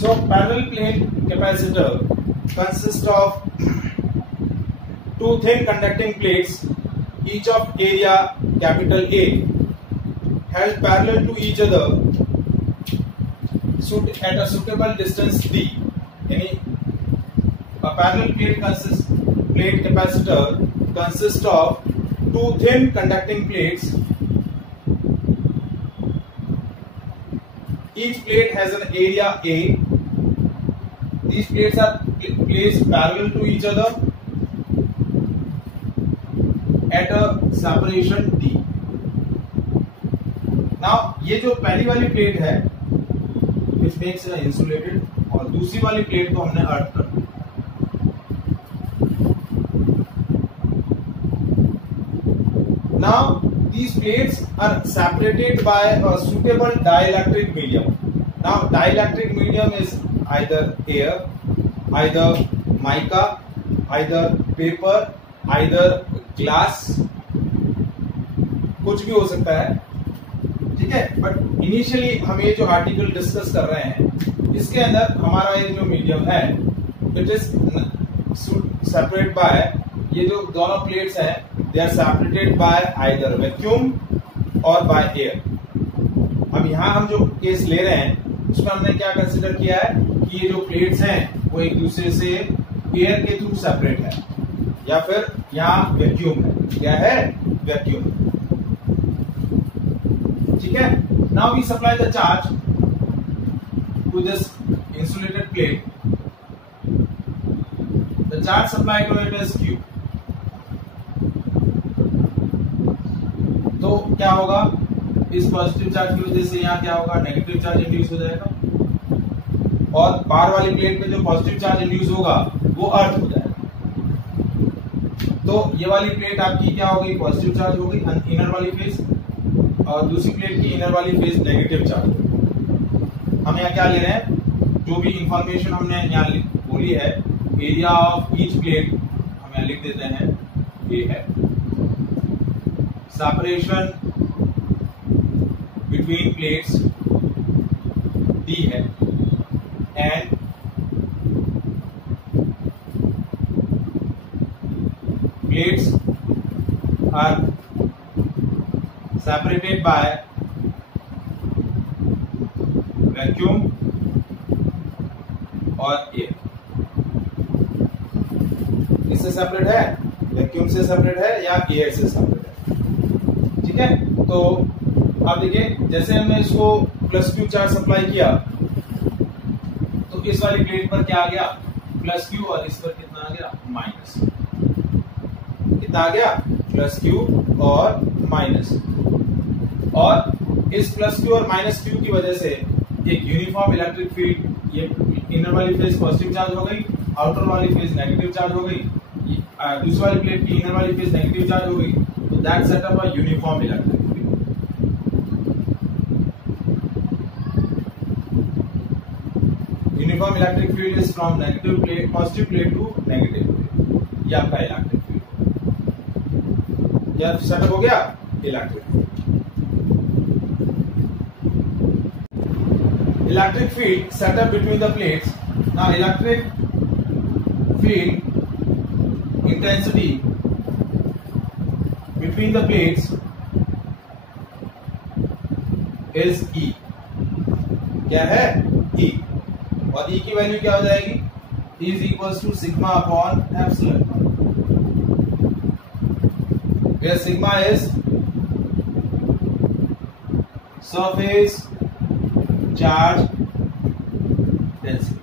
So parallel plate capacitor consists of two thin conducting plates, each of area capital A, held parallel to each other at a suitable distance d. यानी a parallel plate capacitor consists of two thin conducting plates. Each plate has an area A. These plates are placed parallel to each other at a separation d. Now ये जो पहली वाली plate है which makes it insulated, और दूसरी वाली plate को हमने अर्थ कर दिया. Now these plates are separated by a suitable dielectric medium. Now dielectric medium is either air, either mica, either paper, either glass, कुछ भी हो सकता है, ठीक है. बट इनिशियली हम ये जो आर्टिकल डिस्कस कर रहे हैं इसके अंदर हमारा ये जो मीडियम है इट इज सेपरेट बाय, ये जो दोनों प्लेट्स हैं they are separated by either vacuum or by air. अब यहाँ हम जो केस ले रहे हैं उसमें हमने क्या कंसिडर किया है कि ये जो प्लेट्स हैं वो एक दूसरे से एयर के थ्रू सेपरेट है या फिर यहाँ वैक्यूम है. क्या है? वैक्यूम. ठीक है. Now we supply the charge to this insulated plate. The charge supply to it is Q. तो क्या होगा, इस पॉजिटिव चार्ज की वजह से यहाँ क्या होगा, नेगेटिव चार्ज इंड्यूस हो जाएगा, और बाहर वाली प्लेट में जो पॉजिटिव चार्ज इंड्यूस होगा वो अर्थ हो जाएगा. तो ये वाली प्लेट आपकी क्या हो गई, पॉजिटिव चार्ज हो गई इनर वाली फेज, और दूसरी प्लेट की इनर वाली फेज नेगेटिव चार्ज. हम यहाँ क्या ले रहे हैं, जो भी इंफॉर्मेशन हमने यहाँ बोली है, एरिया ऑफ ईच प्लेट हम यहाँ लिख देते हैं, ये है सेपरेशन बिटवीन प्लेट्स D है, and plates are separated by vacuum और air. इससे सेपरेट है, वैक्यूम से सेपरेट है या एयर से सेपरेट है. ठीक है. तो अब देखिए, जैसे हमने इसको +Q चार्ज सप्लाई किया तो इस वाली प्लेट पर क्या आ गया, +Q, और इस पर कितना आ गया, माइनस. कितना आ गया, +Q और माइनस. और इस +Q और -Q की वजह से एक यूनिफॉर्म इलेक्ट्रिक फील्ड, ये इनर वाली फेज पॉजिटिव चार्ज हो गई, आउटर वाली फेज नेगेटिव चार्ज हो गई, दूसरी वाली प्लेट की इनर वाली फेज नेगेटिव चार्ज हो गई. तो that set up a uniform electric field. Uniform electric field is from negative plate, positive plate to negative plate. ये आपका इलेक्ट्रिक फील्ड. क्या सेटअप हो गया, electric field. Electric field set up between the plates. Now electric field intensity between the plates is E. क्या है, E. और E की value क्या हो जाएगी, E is equals to sigma upon epsilon, where sigma is surface charge density.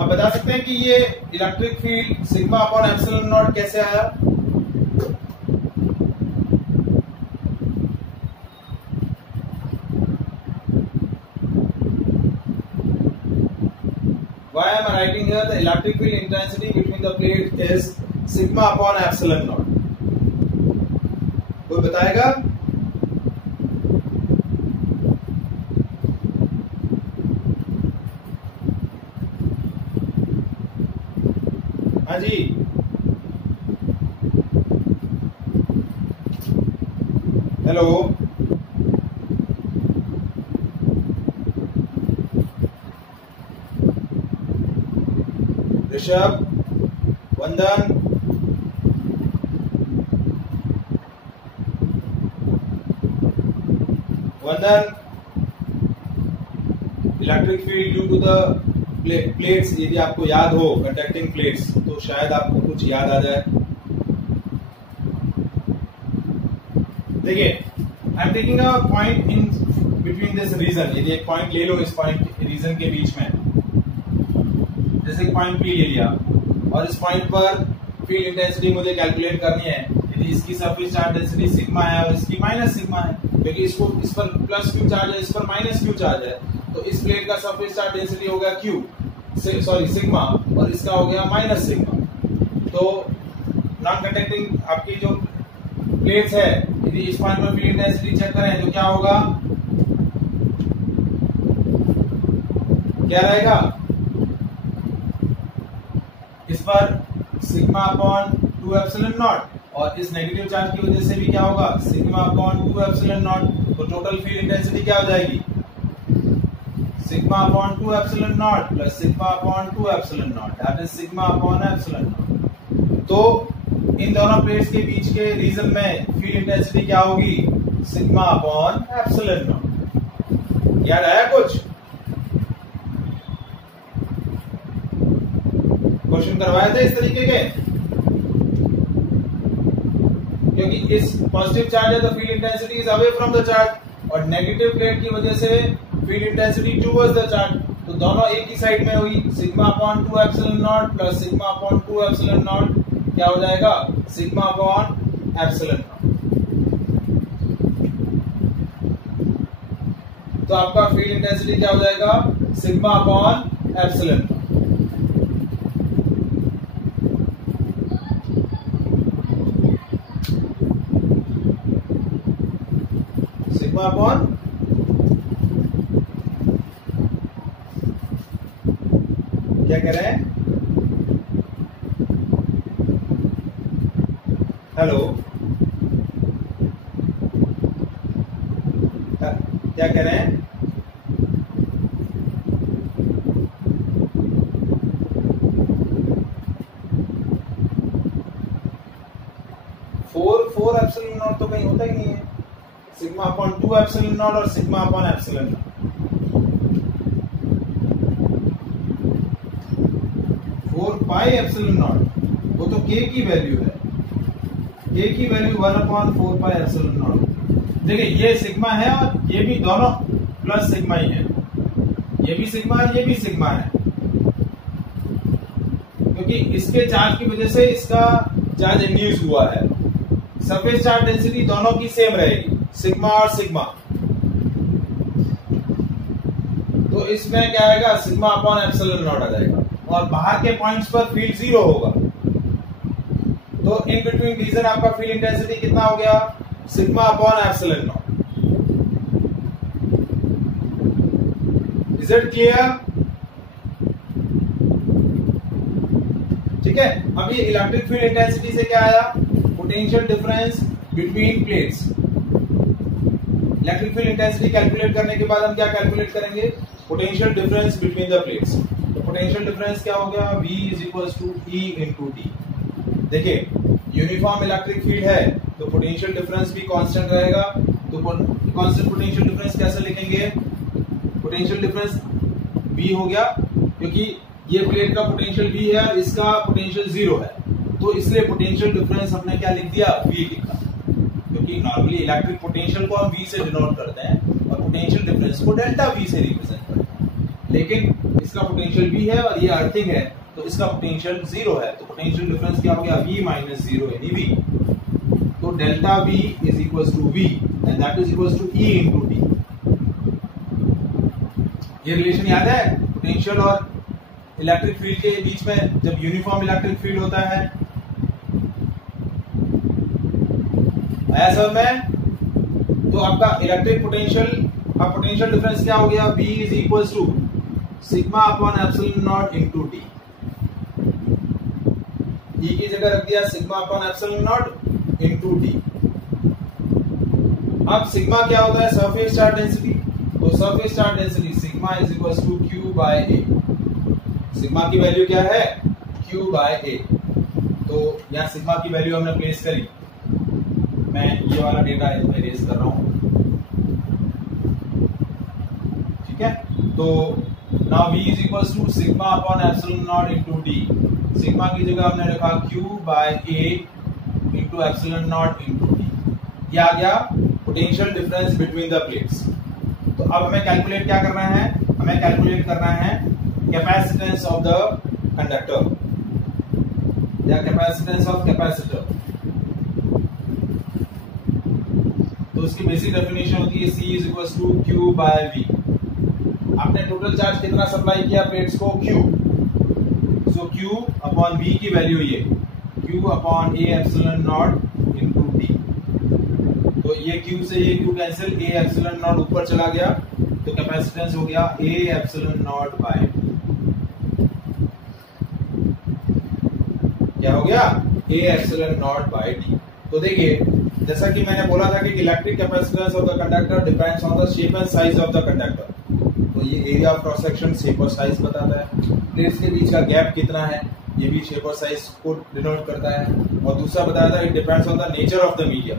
अब बता सकते हैं कि ये electric field sigma upon epsilon not कैसे आया. Why am I writing here the electric field intensity between the plate is sigma upon epsilon naught? कोई बताएगा? हाँ जी, hello. Rishabh, Vandan, electric field due to the plates, यदि आपको याद हो कंडक्टिंग प्लेट्स तो शायद आपको कुछ याद आ जाए। देखिए, I am taking a point in between this region, यदि एक पॉइंट ले लो इस पॉइंट रीजन के बीच में, जैसे पॉइंट पी ले लिया और इस पॉइंट पर फील्ड इंटेंसिटी मुझे कैलकुलेट करनी है। यदि इसकी सरफेस चार्ज डेंसिटी सिग्मा है और इसकी माइनस सिग्मा है, क्योंकि इसको इस पर प्लस क्यू चार्ज है, इस पर माइनस क्यू चार्ज है, तो इस प्लेट का सरफेस चार्ज डेंसिटी हो गया क्यू सिग्मा और इसका हो गया माइनस सिग्मा। तो नॉन कंडक्टिंग आपकी जो प्लेट्स है, यदि इस पॉइंट पर फील्ड इंटेंसिटी चेक करें तो क्या होगा, क्या रहेगा, इस पर सिग्मा अपॉन 2 एप्सिलॉन नॉट और इस नेगेटिव चार्ज की वजह से भी क्या होगा, सिग्मा अपॉन 2 एप्सिलॉन नॉट। तो टोटल फील्ड इंटेंसिटी क्या हो जाएगी, sigma upon 2 epsilon not plus sigma upon 2 epsilon not, that is sigma upon epsilon naught. तो इन दोनों प्लेट्स के बीच के रीजन में फील्ड इंटेंसिटी क्या होगी, सिग्मा अपॉन एप्सिलॉन नॉट। याद आया कुछ? क्वेश्चन करवाए थे इस तरीके के, क्योंकि इस पॉजिटिव चार्ज है तो field intensity is away from the charge और नेगेटिव प्लेट की वजह से field intensity towards the charge, तो दोनों एक ही साइड में हुई। Sigma upon 2 epsilon not plus sigma upon 2 epsilon not क्या हो जाएगा, सिग्मा अपॉन एप्सिलॉन नॉट। तो आपका फील्ड इंटेंसिटी क्या हो जाएगा, sigma upon epsilon not. Sigma upon क्या कह रहे हैं, हेलो, क्या कह रहे हैं, फोर एप्सिलॉन नॉट तो कहीं होता ही नहीं है। सिग्मा अपॉन 2 एप्सिलॉन नॉट और sigma upon epsilon not, 4 pi epsilon not वो तो के की वैल्यू है, के की value 1 upon 4 pi epsilon not. देखिए ये सिग्मा है और ये भी दोनों प्लस सिग्मा ही है, ये भी सिग्मा है, ये भी सिग्मा है, क्योंकि इसके चार्ज की वजह से इसका चार्ज इंड्यूस हुआ है। सरफेस चार्ज डेंसिटी दोनों की सेम रहेगी, सिग्मा और सिग्मा। तो इसमें क्या आएगा, सिग्मा अपॉन एप्सिलॉन नॉट आ जाएगा और बाहर के पॉइंट्स पर फील्ड 0 होगा। तो इन बिटवीन रीजन आपका फील्ड इंटेंसिटी कितना हो गया, sigma upon epsilon not. Is it clear? ठीक है। अब ये इलेक्ट्रिक फील्ड इंटेंसिटी से क्या आया, potential difference between plates. Electric field intensity calculate करने के बाद हम क्या कैलकुलेट करेंगे, potential difference between the plates. तो पोटेंशियल डिफरेंस क्या हो गया, V = E × D। देखिए यूनिफॉर्म इलेक्ट्रिक फील्ड है तो पोटेंशियल डिफरेंस भी कांस्टेंट रहेगा। तो कांस्टेंट पोटेंशियल डिफरेंस कैसे लिखेंगे, पोटेंशियल डिफरेंस V हो गया, क्योंकि ये प्लेट का पोटेंशियल V है और इसका पोटेंशियल 0 है, तो इसलिए पोटेंशियल डिफरेंस हमने क्या लिख दिया, V लिखा, क्योंकि नॉर्मली इलेक्ट्रिक पोटेंशियल को हम V से डिनोट करते हैं और पोटेंशियल डिफरेंस को डेल्टा V से रिप्रेजेंट करते हैं। लेकिन इसका पोटेंशियल V है और ये अर्थिंग है तो इसका पोटेंशियल 0 है, तो पोटेंशियल डिफरेंस क्या हो गया, V - 0 यानी V। तो delta V = V and that is equal to E × D। ये रिलेशन याद है पोटेंशियल और इलेक्ट्रिक फील्ड के बीच में, जब यूनिफॉर्म इलेक्ट्रिक फील्ड होता है। आया समझ में? तो आपका इलेक्ट्रिक पोटेंशियल का पोटेंशियल डिफरेंस क्या हो गया, V = sigma upon epsilon not × D। E की जगह रख दिया sigma upon epsilon not × D। अब सिग्मा क्या होता है, सरफेस चार्ज डेंसिटी। तो surface charge density sigma = Q/A। Sigma की वैल्यू क्या है, Q बाय A। तो यहाँ सिग्मा की वैल्यू हमने प्लेस करी। मैं ये वाला डेटा इरेज कर रहा हूं, ठीक है। तो now V is equal to sigma upon epsilon naught into D। सिग्मा की जगह हमने रखा Q by A into epsilon naught into D। ये आ गया potential difference between the plates. तो अब हमें कैलकुलेट क्या करना है, हमें कैलकुलेट करना है कैपेसिटेंस ऑफ द कंडक्टर या कैपेसिटेंस ऑफ कैपेसिटर। तो उसकी बेसिक डेफिनेशन होती है C is equal to Q by V। आपने टोटल चार्ज कितना सप्लाई किया प्लेट्स को, Q। So Q upon V की वैल्यू ये Q upon A epsilon naught into D। तो ये Q से ये Q cancel, A epsilon naught ऊपर चला गया, तो कैपेसिटेंस हो गया A epsilon naught by D। क्या हो गया, A epsilon naught by D। तो देखिए जैसा कि मैंने बोला था कि electric capacitance of the conductor depends on the shape and size of the conductor. तो ये area of cross section shape और साइज बताता है। प्लेट्स के बीच का गैप कितना है, ये भी शेप और साइज को डिनोट करता है। और दूसरा बताया था it depends on the nature of the medium.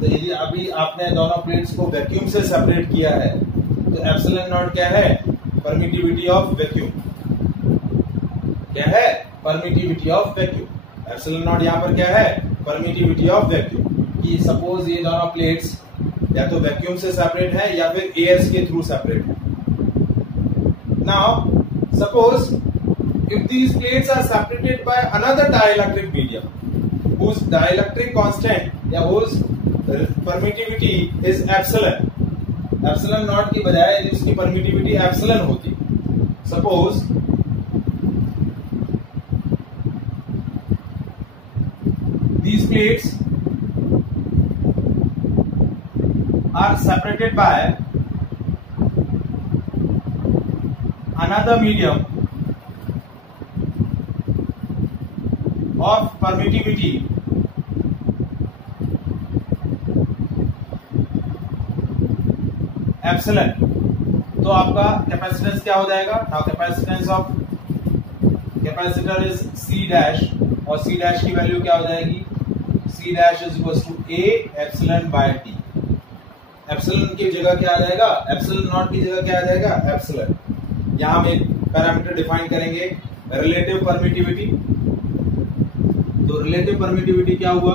तो यदि अभी आपने दोनों प्लेट्स को वैक्यूम से सेपरेट किया है तो एप्सिलॉन नॉट क्या है, परमिटिविटी ऑफ वैक्यूम। क्या है, permittivity of vacuum. Epsilon not यहाँ पर क्या है, परमिटिविटी ऑफ वैक्यूम। कि सपोज ये दोनों प्लेट्स या तो वैक्यूम से सेपरेट है या फिर एयर्स के थ्रू सेपरेट है। Now, suppose if these plates are separated by another dielectric medium, whose dielectric constant या whose permittivity is epsilon, epsilon not की बजाय यदि उसकी permittivity epsilon होती, suppose these plates are separated by another medium of permittivity epsilon। तो आपका capacitance क्या हो जाएगा, now capacitance of capacitor is C dash, और C डैश की वैल्यू क्या हो जाएगी, C dash is equal to A epsilon by D। Epsilon की जगह क्या आ जाएगा, एप्सिलॉन नॉट की जगह क्या आ जाएगा, एप्सिलॉन। यहां हम एक पैरामीटर डिफाइन करेंगे, रिलेटिव परमिटिविटी। तो रिलेटिव परमिटिविटी क्या हुआ,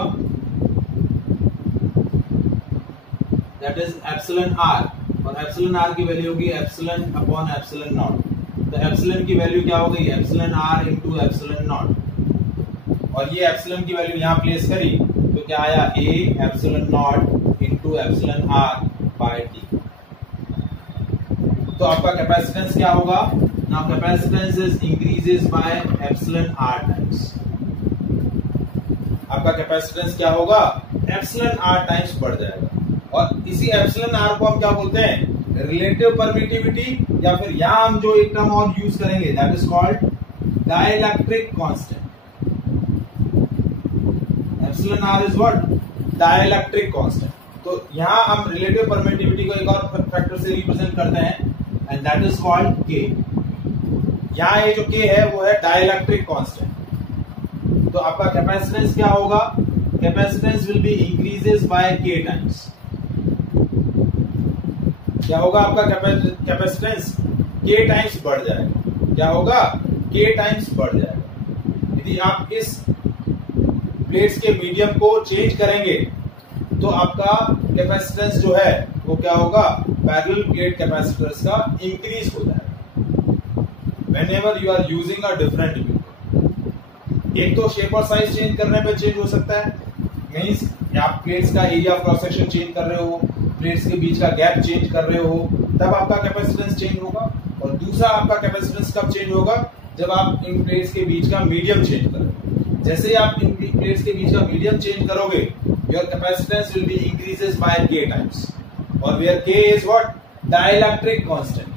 दैट इज एप्सिलॉन आर, और एप्सिलॉन आर की वैल्यू होगी एप्सिलॉन अपॉन एप्सिलॉन नॉट। तो एप्सिलॉन की वैल्यू क्या हो गई, epsilon are into epsilon naught. और ये एप्सिलॉन की वैल्यू यहां प्लेस करी तो क्या आया, A epsilon naught into epsilon R by D। तो आपका कैपेसिटेंस क्या होगा, now capacitance is increases by epsilon R times. आपका कैपेसिटेंस क्या होगा, एप्सिलॉन आर टाइम्स बढ़ जाएगा। और इसी एप्सिलॉन आर को हम क्या बोलते हैं, रिलेटिव परमिटिविटी, या फिर यहां हम जो एक टर्म और यूज करेंगे that is called dielectric constant. Epsilon R is what, dielectric constant. तो यहां हम रिलेटिव परमिटिविटी को एक और फैक्टर से रिप्रेजेंट करते हैं and that is called K। यहां ये जो K है वो है डाइलेक्ट्रिक कांस्टेंट। तो आपका कैपेसिटेंस क्या होगा, capacitance will be increases by K times. क्या होगा आपका कैपेसिटेंस, K टाइम्स बढ़ जाएगा। क्या होगा, K टाइम्स बढ़ जाएगा। यदि आप इस प्लेट्स के मीडियम को चेंज करेंगे तो आपका कैपेसिटेंस जो है वो क्या होगा, पैरेलल प्लेट कैपेसिटर्स का इंक्रीज हो जाएगा whenever you are using a different medium. एक तो शेप और साइज चेंज करने पे चेंज हो सकता है, मींस आप प्लेट्स का area of cross section change कर रहे हो, प्लेट्स के बीच का गैप चेंज कर रहे हो, तब आपका कैपेसिटेंस चेंज होगा। और दूसरा आपका कैपेसिटेंस कब चेंज होगा, जब आप इन प्लेट्स के बीच का मीडियम चेंज करोगे। जैसे ही आप इन प्लेट्स के बीच का मीडियम चेंज करोगे, your capacitance will be increases by K times, और where K is what, dielectric constant।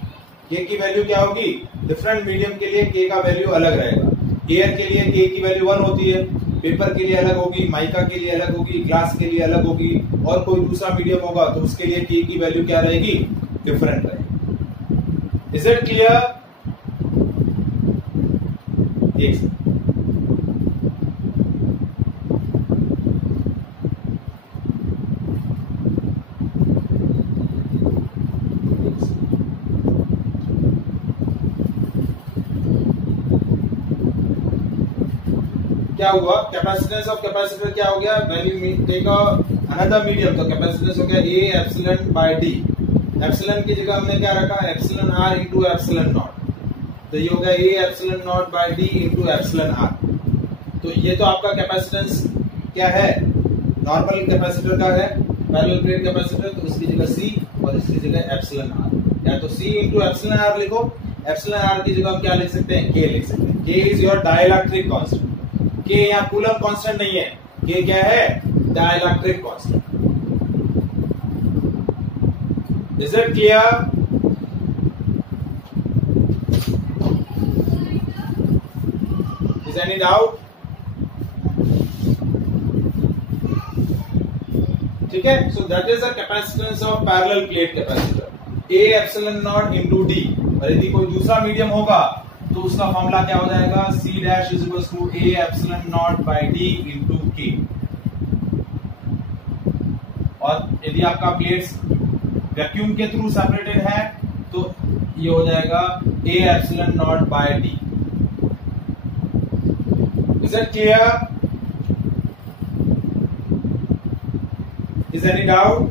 K की वैल्यू क्या होगी, डिफरेंट मीडियम के लिए K का वैल्यू अलग रहेगा। एयर के लिए K की वैल्यू 1 होती है, पेपर के लिए अलग होगी, माइका के लिए अलग होगी, ग्लास के लिए अलग होगी, और कोई दूसरा मीडियम होगा तो उसके लिए K की वैल्यू क्या रहेगी, डिफरेंट रहेगी। Is it clear? क्या हुआ, कैपेसिटेंस ऑफ कैपेसिटर क्या हो गया, when you take another medium, तो कैपेसिटेंस हो गया A epsilon by D. Epsilon की जगह हमने क्या रखा, epsilon are into epsilon naught, तो ये हो गया A epsilon naught by D into epsilon R. तो ये तो आपका कैपेसिटेंस क्या है, नॉर्मल कैपेसिटर का है, पैरेलल प्लेट कैपेसिटर, तो उसकी जगह सी और इसकी जगह एप्सिलॉन आर, या तो सी इंटू एप्सिलॉन आर लिखो, एप्सिलॉन आर की जगह हम क्या लिख सकते हैं, के लिख सकते हैं। के इज योर डाइलेक्ट्रिक कांस्टेंट। के यहाँ कूलम कांस्टेंट नहीं है, के क्या है, dielectric constant. Is it clear? Is any doubt? ठीक है, सो that is the capacitance of parallel plate capacitor, A epsilon naught into D. और यदि कोई दूसरा मीडियम होगा तो उसका फॉर्मूला क्या हो जाएगा, C dash is equal to A epsilon naught by D into K. और यदि आपका प्लेट्स वैक्यूम के थ्रू सेपरेटेड है तो ये हो जाएगा A epsilon naught by D. Is it clear? Is any doubt?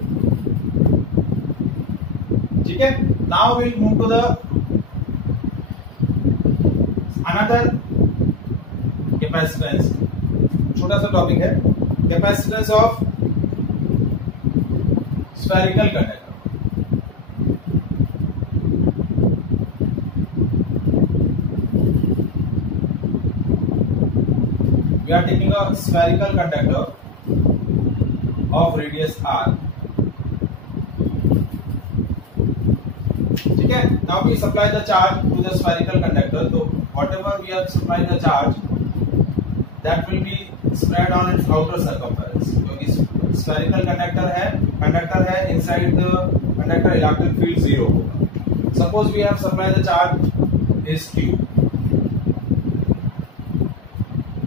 ठीक है, now we'll move to the another capacitance, छोटा सा टॉपिक है, capacitance of spherical conductor. We are taking a spherical conductor of radius r. ठीक है, now we supply the charge to the spherical conductor, so whatever we have supplied the charge that will be spread on its outer circumference, क्योंकि spherical conductor है, inside the conductor electric field 0 होगा। Suppose we have supplied the charge is q,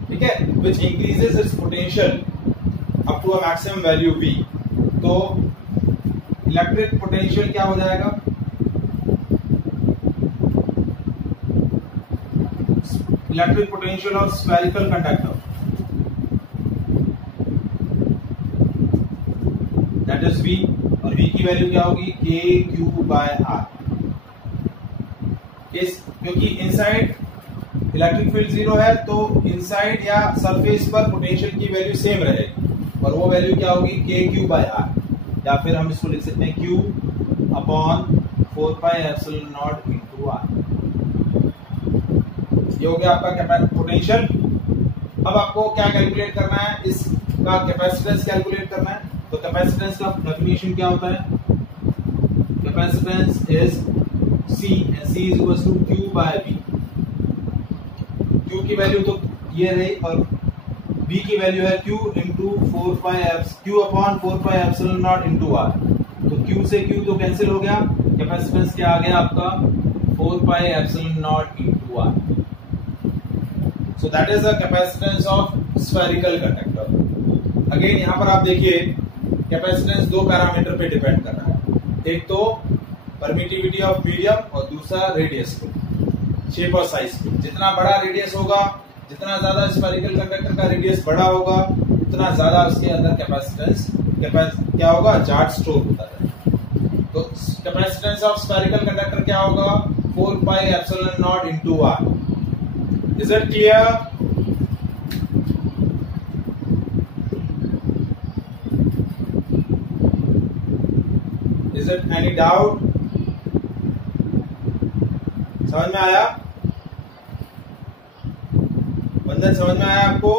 ठीक है, which increases its potential up to a maximum value V, तो electric potential क्या हो जाएगा, electric potential of spherical conductor that is V, और V की value क्या होगी, के क्यू बाय आर। क्योंकि इनसाइड इलेक्ट्रिक फील्ड 0 है तो इनसाइड या सरफेस पर पोटेंशियल की वैल्यू सेम रहेगी, और वो वैल्यू क्या होगी, के क्यू बाय आर, या फिर हम इसको लिख सकते हैं Q upon 4 pi epsilon naught into R. ये हो गया आपका पोटेंशियल। अब आपको क्या कैलकुलेट करना है, इसका कैपेसिटेंस कैलकुलेट करना है। तो कैपेसिटेंस का डेफिनेशन क्या होता है, capacitance is C, and C is equal to Q by V. Q की वैल्यू तो ये रही, और B की वैल्यू है Q into 4 pi Q upon 4 pi epsilon naught into R। तो Q से Q तो कैंसिल हो गया, कैपेसिटेंस क्या आ गया आपका, 4 pi epsilon naught into R। So that is the capacitance of spherical conductor. Again यहाँ पर आप देखिए कैपेसिटेंस दो पैरामीटर पे डिपेंड कर रहा है, एक तो परमिटिविटी ऑफ मीडियम और दूसरा रेडियस पे, शेप और साइज पे। जितना बड़ा रेडियस होगा, जितना ज्यादा स्फेरिकल कंडक्टर का रेडियस बड़ा होगा, उतना ज्यादा उसके अंदर कैपेसिटेंस क्या होगा, चार्ज स्टोर होता है। तो कैपेसिटेंस ऑफ स्फेरिकल कंडक्टर क्या होगा, 4 pi epsilon naught into R. Is it clear? Is it any doubt? समझ में आया? बंधन समझ में आया आपको?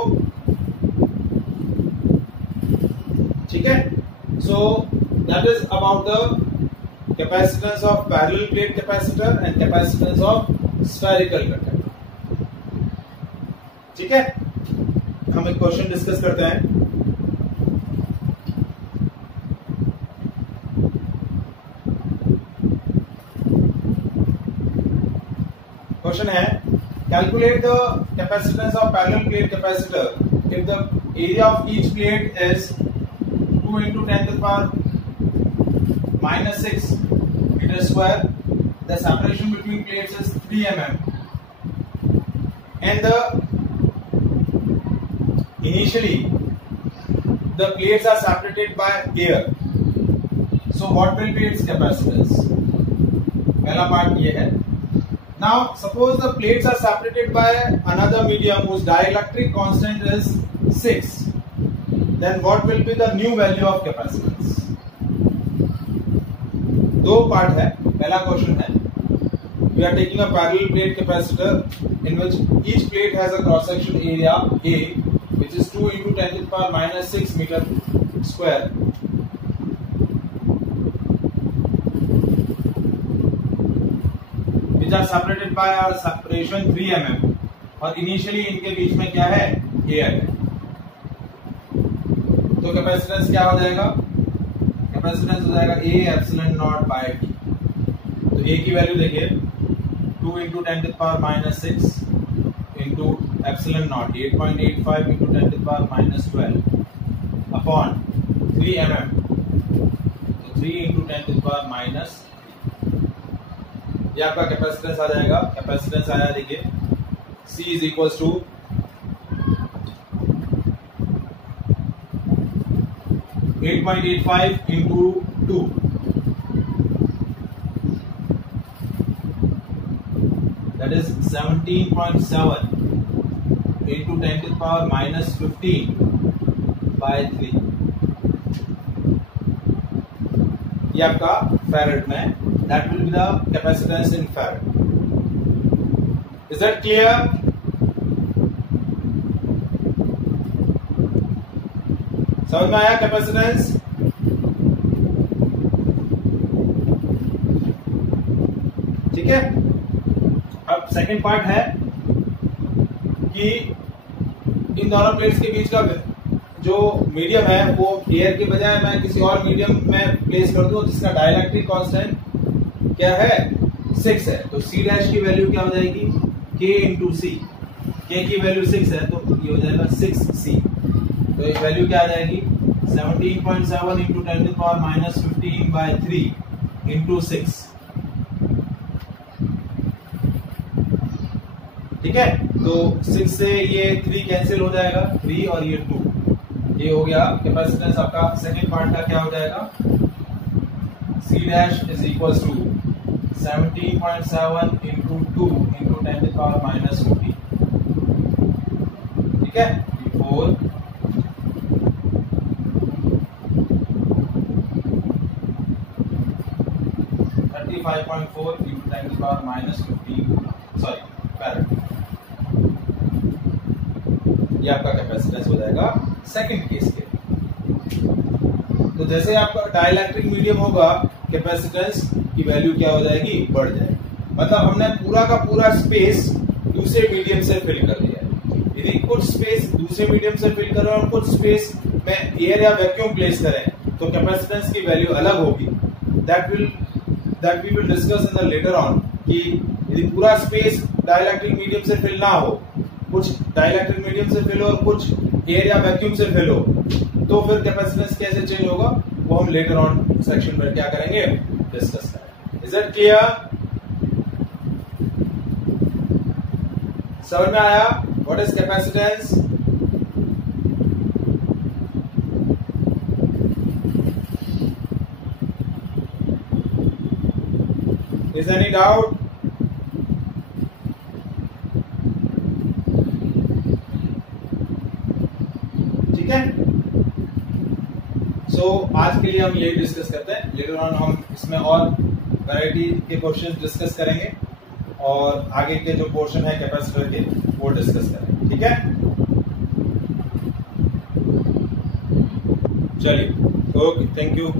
ठीक है, सो that is about the capacitance of parallel plate capacitor and capacitance of spherical conductor. ठीक है, हम एक क्वेश्चन डिस्कस करते हैं। क्वेश्चन है, calculate the capacitance of parallel plate capacitor if the area of each plate is 2 into 10 to the power minus 6 meter square. The separation between plates is 3 mm and the initially the plates are separated by air, so what will be its capacitance? पहला part ये है. Now suppose the plates are separated by another medium whose dielectric constant is 6, then what will be the new value of capacitance? दो part है. पहला question है, we are taking a parallel plate capacitor in which each plate has a cross section area A, which is 2 into 10 to the power minus 6 meter square. Which are separated by a separation 3 mm. और initially इनके बीच में क्या है? Air है. तो capacitance क्या हो जाएगा? कैपेसिटेंस हो जाएगा A epsilon naught by T. तो A की वैल्यू देखिए, 2 into 10 to the power minus 6 into epsilon naught 8.85 into 10 to the power minus 12 upon 3 mm. तो 3 into 10 to the power minus, ये आपका कैपेसिटेंस आ जाएगा. कैपेसिटेंस आया देखिए, C is equals to 8.85 into 2. That is 17.7 into 10 to the power minus 15 by 3. ये आपका farad में. That will be the capacitance in farad. Is that clear? समझ में आया कैपेसिटेंस? ठीक है. अब सेकंड पार्ट है कि इन दोनों प्लेट्स के बीच का जो मीडियम है वो एयर के बजाय मैं किसी और मीडियम में प्लेस कर दूं जिसका डाइलेक्ट्रिक कांस्टेंट क्या है? 6 है. तो C डैश की वैल्यू क्या हो जाएगी? K into C. K की वैल्यू 6 है तो ये हो जाएगा 6C. तो ये वैल्यू क्या आ जाएगी? 17.7 into 10 to the power minus 15 by 3 into 6. ठीक है. तो 6 से ये 3 कैंसिल हो जाएगा, 3 और ये 2. ये हो गया कैपेसिटेंस आपका. सेकंड पार्ट का क्या हो जाएगा? C dash is equal to 17.7 into 2 into 10 to the power minus 15. ठीक है. 4 35.4 into 10 to the power minus 15 farad. ये आपका कैपेसिटेंस हो जाएगा सेकंड केस के. तो जैसे आपका डाइलेक्ट्रिक मीडियम होगा कैपेसिटेंस की वैल्यू क्या हो जाएगी? बढ़ जाएगी. मतलब हमने पूरा का पूरा स्पेस दूसरे मीडियम से फिल कर लिया है. यदि कुछ स्पेस दूसरे मीडियम से फिल करें और कुछ स्पेस में एयर या वैक्यूम प्लेस करें तो कैपेसिटेंस की वैल्यू अलग होगी. That we will discuss in the later on कि यदि पूरा स्पेस डाइलेक्ट्रिक मीडियम से फिल ना हो, कुछ डाइलेक्ट्रिक मीडियम से फिल हो और कुछ एयर या वैक्यूम से फिल हो, तो फिर कैपेसिटेंस कैसे चेंज होगा वो हम लेटर ऑन सेक्शन में क्या करेंगे? डिस्कस करेंगे. Is it clear? समझ में आया? What is capacitance? Is any doubt? ठीक है. सो आज के लिए हम यही डिस्कस करते हैं. लेटर ऑन हम इसमें और वैरायटी के क्वेश्चंस डिस्कस करेंगे और आगे के जो पोर्शन है कैपेसिटर के वो डिस्कस करेंगे. ठीक है. चलिए, ओके, थैंक यू.